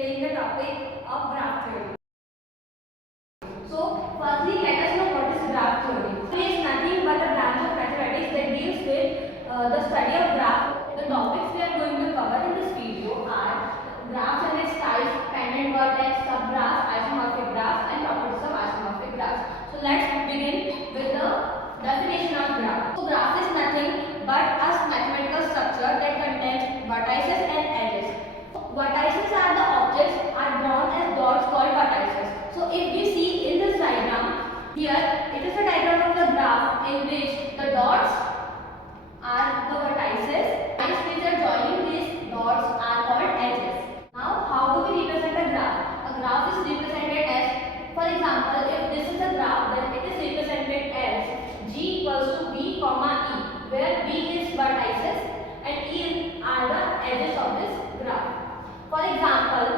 explain the topic of graph theory. So, firstly, let us know what is graph theory. It is nothing but a branch of mathematics that deals with the study of graph. The topics we are going to cover in this video are graphs and its types, tangent vertex, subgraphs, isomorphic graphs, and properties of isomorphic graphs. So, let's begin with the definition of graph. So, graph is nothing but a mathematical structure that contains vertices and edges. Vertices are the objects are drawn as dots called vertices. So, if we see in this diagram, here it is a diagram of the graph in which the dots are the vertices, lines which are joining these dots are called edges. Now, how do we represent a graph? A graph is represented as, for example, if this is a graph, then it is represented as G equals to B, comma E, where B is vertices and E are the edges of this graph. For example,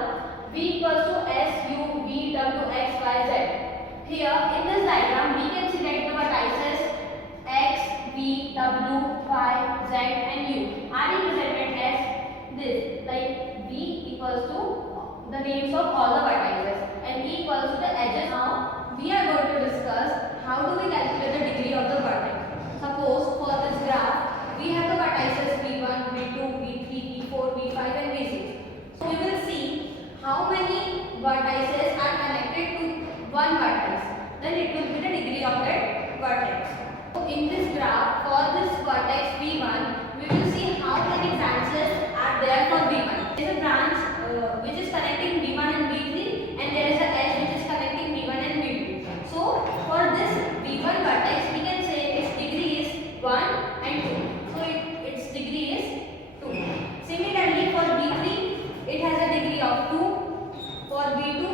V equals to S, U, V, W, X, Y, Z. Here in this diagram, we can select the vertices X, V, W, Y, Z and U are represented as this, like V equals to the names of all the vertices and E equals to the edges. Now, we are going to discuss how do we calculate the degree of the vertex. Suppose for this graph, we have the vertices V1, V2, V3, V4, V5 and V6. So, we will see how many vertices are connected to one vertex. Then it will be the degree of that vertex. So, in this graph, for this vertex V1, we will see how many branches are there for V1. There is a branch which is connecting V1 and V3 and there is an edge which is connecting V1 and V2. So, for this V1 vertex, we can say its degree is 1 and 2. So, its degree is 2. Similarly, for V3, it has a degree of 2. For V2,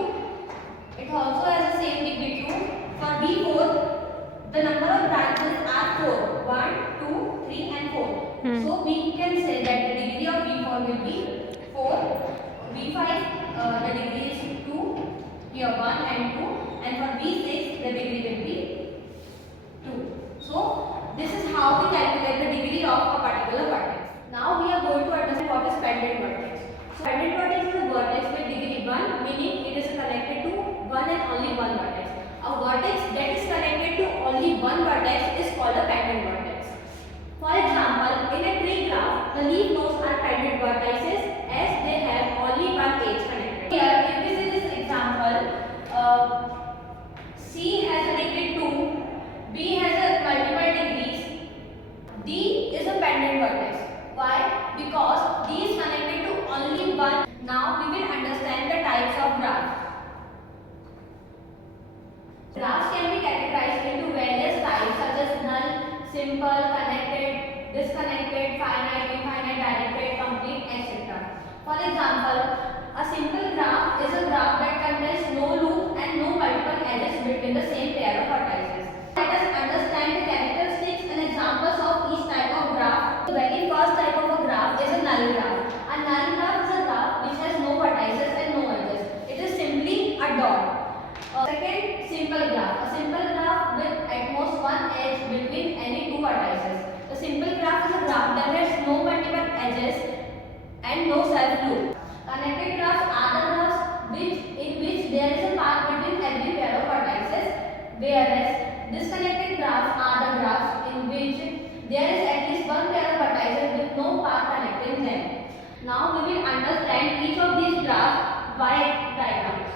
it also has the same degree 2. For V4, the number of branches are 4. 1, 2, 3 and 4. So, we can say that the degree of V4 will be 4. V5, the degree is 2. Here 1 and 2. And for V6, the degree will be 2. So, this is how we calculate the degree of a particular vertex. Now, we are going to understand what is pendant vertex. So, pendant vertex is a vertex with degree 1, meaning it is connected to one and only one vertex. A vertex that is connected to only one vertex is called a pendant vertex. For example, in a tree graph, the leaf nodes are pendant vertices as they have only one edge connected. Here, if we see this example, C has a degree 2, B has a multiple degrees, D is a pendant vertex. Why? Because D is connected to only one. Now we will understand the types of graphs. Graphs can be categorized into various types such as null, simple, connected, disconnected, finite, infinite, directed, complete, etc. For example, a simple graph is a graph that contains no loop and no multiple edges between the same pair of vertices. Let us understand the characteristics and examples of each type of graph. The very first type of a graph is a null graph. A null graph is a graph which has no vertices and no edges. It is simply a dot. Second, simple graph. A simple graph with at most one edge between any two vertices. The simple graph is a graph that has no multiple edges and no self-loop. Connected graphs are the graphs in which there is a path between every pair of vertices, whereas disconnected graphs are the graphs in which there is at least one pair of vertices with no path connecting them. Now we will understand each of these graphs by diagrams.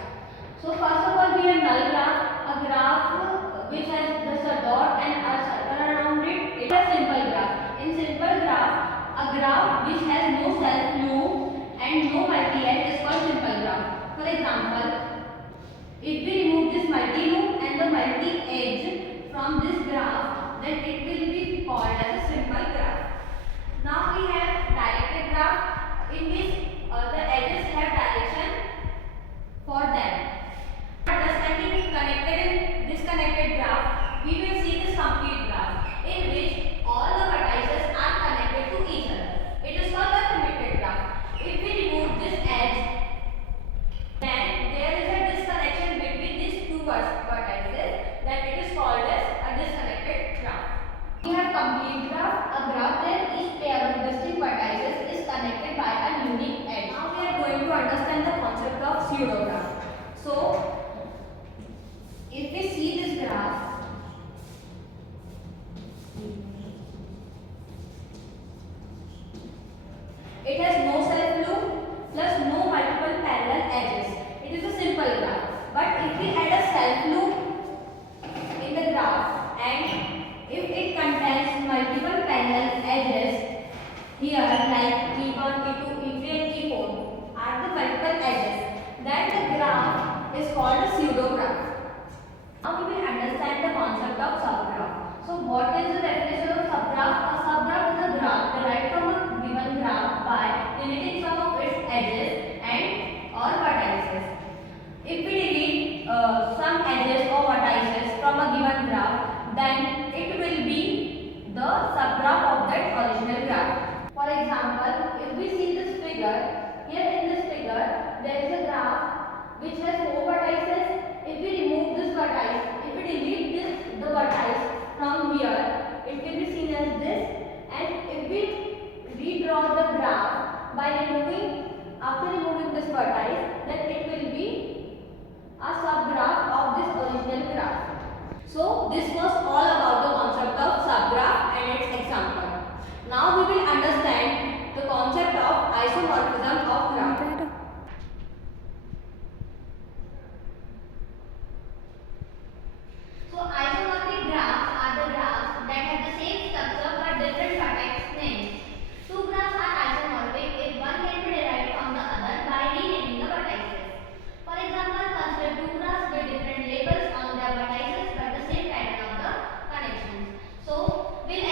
So first of all, we have null graph, a graph which has just a dot and a circle around it. It is a simple graph. In simple graph, a graph which has no self-loop and no multi-edge is called simple graph. For example, if we remove this multi-loop and the multi-edge from this graph, then it will be called as a simple graph. Now we have directed graph in which the edges have direction for them. Understanding connected and disconnected graph, we will see this complete graph in which all the vertices are connected to each other. It is called a connected graph. If we remove this edge, then there is a disconnection between these two vertices, then it is called as a disconnected graph. We have complete graph, a graph where each pair of distinct vertices is connected by a unique It has no self loop plus no multiple parallel edges. It is a simple graph. But if we add a self loop in the graph and if it contains multiple parallel edges here like E1, E2, E3 and E4 are the multiple edges, then the graph is called a pseudograph. Now we will understand the concept of subgraph. So what is the definition of subgraph? A subgraph is a graph derived from a given graph by deleting some of its edges and or vertices. If we delete some edges or vertices from a given graph, then it will be the subgraph of that original graph. For example, if we see this figure, here in this figure, there is a graph which has 4 vertices. If we remove this vertex, if we delete the vertex from here, it will be seen as this. And if we redraw the graph by after removing this vertex, then it will be a subgraph of this original graph. So this was all about the concept of subgraph and its example. Now we will understand the concept of isomorphism of graph. So isomorphic graphs are the graphs that have the same structure but different vertex names. Two graphs are isomorphic if one can be derived from the other by renaming the vertices. For example, consider two graphs with different labels on their vertices but the same pattern of the connections. So we'll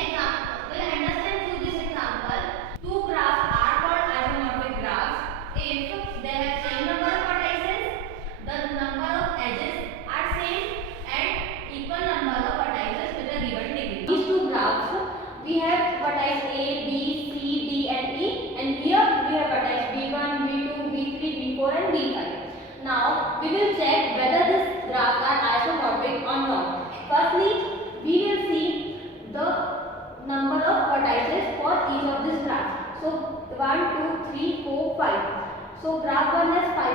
understand through this example. Two graphs are called isomorphic graphs if they have same number of vertices, the number of edges are same and equal number of vertices with a given degree. These two graphs, we have vertex A, B, C, D and E, and here we have vertex B1, B2, B3, B4 and B5. Now we will check whether these graphs are isomorphic or not. Firstly, we will see the number of vertices for each of these graphs. So 1, 2, 3, 4, 5. So graph 1 has 5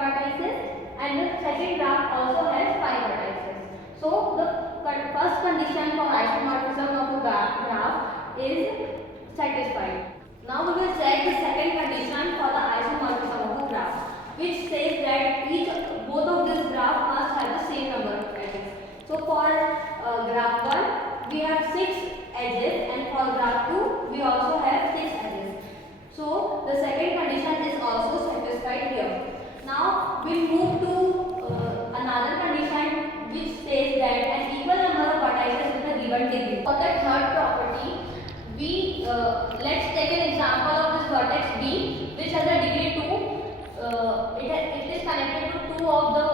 vertices and the second graph also has 5 vertices. So the first condition for isomorphism of a graph is satisfied. Now we will check the second condition for the isomorphism of a graph, which says that both of these graphs must have the same number of edges. So for graph 1 we have 6 edges and for graph 2 we also have 6 edges. So the second condition is also satisfied here. Now we move to another condition which says that an equal number of vertices with a given degree. For the third property, let's take an example of this vertex B which has a degree 2. It is connected to 2 of the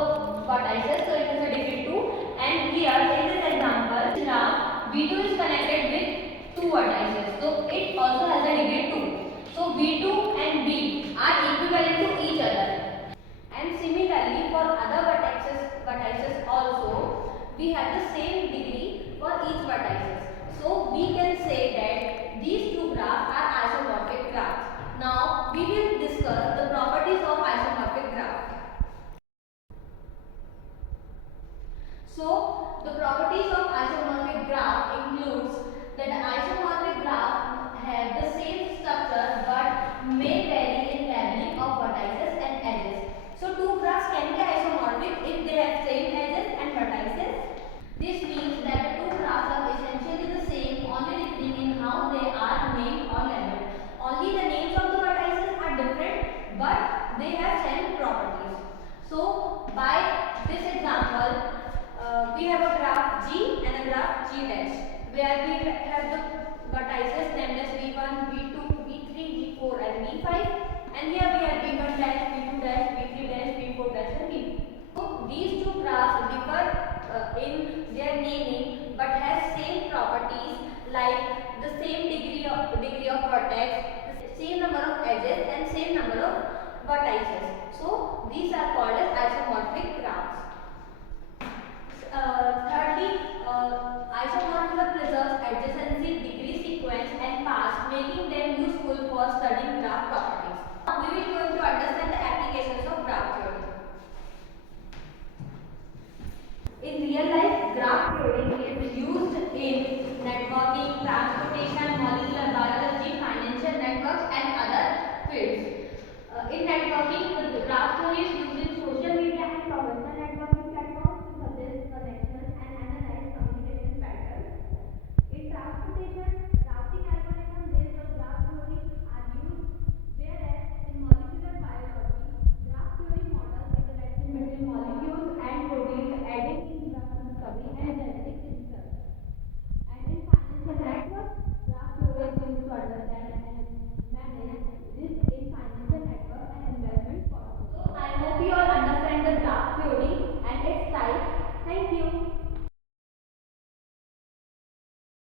vertices, so it has a degree 2. And here in this example, graph B2 is connected with 2 vertices, so it also has a degree 2. So B2 and B are equivalent to each other. And similarly for other vertices also, we have the same degree for each vertices. So we can say that these two graphs are isomorphic graphs. Now we will discuss the properties of isomorphic graph. So the properties of isomorphic graph includes that the isomorphic graph have the same structure but may vary in labeling of vertices and edges. So two graphs can be isomorphic if they have same edges and vertices. This means that the two graphs are essentially the same, only differing in how they are named or labeled. Only the names of the vertices are different but they have same properties. So by this example, we have a graph G and a graph G dash, where we have the vertices named as V1, V2, V3, V4 and V5, and here we have V1 dash, V2 dash, V3 dash, V4 dash and V5. So these two graphs differ in their naming but has same properties like the same degree of vertex, the same number of edges and same number of vertices. So these are